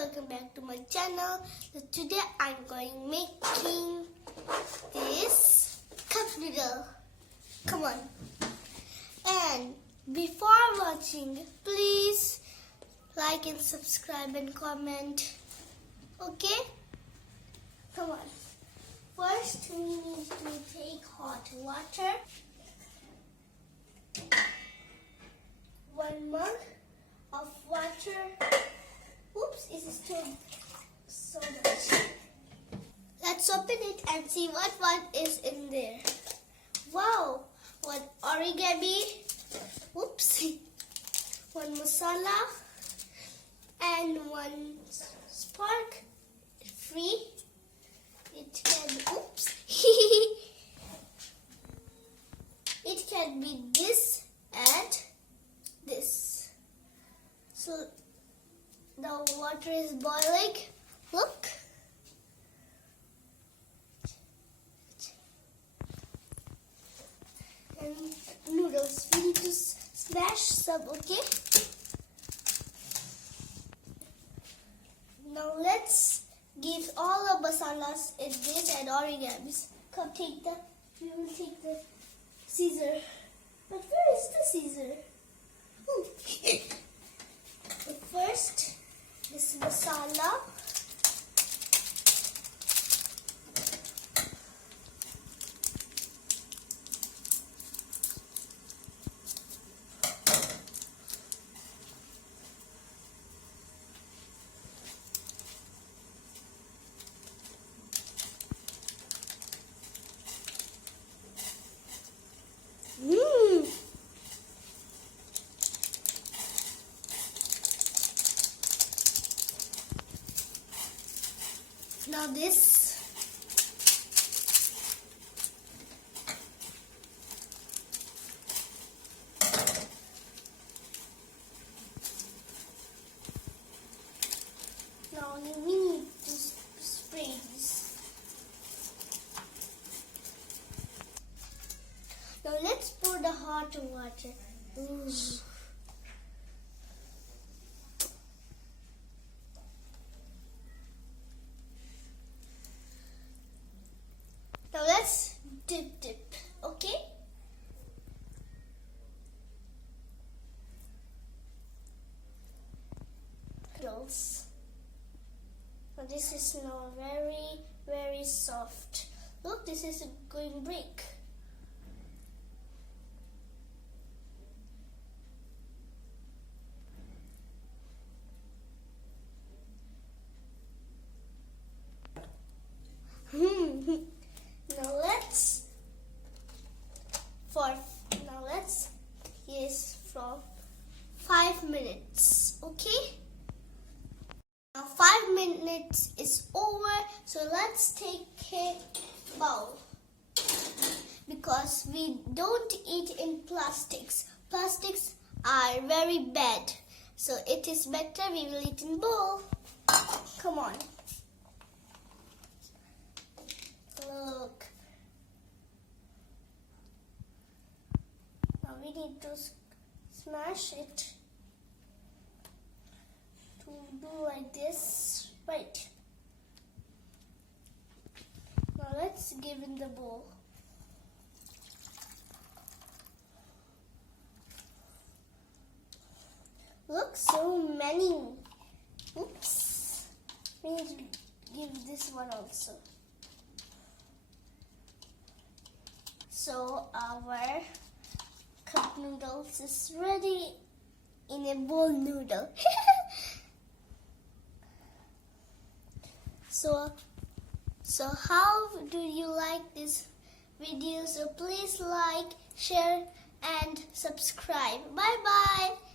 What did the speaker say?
welcome back to my channel. So today I'm going making this cup noodle. Come on. And before watching, please like and subscribe and comment. Okay? Come on. First we need to take hot water. 1 mug of water. Oops, it is still so much. Let's open it and see what is in there. Wow, one origami. Oops. One masala and one spark free. It can, oops. It can be this and this. So the water is boiling. Look. And noodles. We need to smash some, okay? Now let's give all the masalas in this and origamis. Come take the, we will take the scissor. But where is the scissor? Ooh. But first, this masala. Now this. Now we need to spray this. Now let's pour the hot water. Ooh. Now let's dip, okay? Close. Now this is now very soft. Look, this is going to break. Now let's use for 5 minutes, okay? Now 5 minutes is over, so let's take a bowl because we don't eat in plastics. Plastics are very bad, so it is better we will eat in bowl. Come on. Look. Now we need to smash it to do like this. Right. Now let's give in the bowl. Look, so many. Oops. We need to give this one also. So our cup noodles is ready in a bowl noodle. So how do you like this video? So please like, share and subscribe. Bye bye.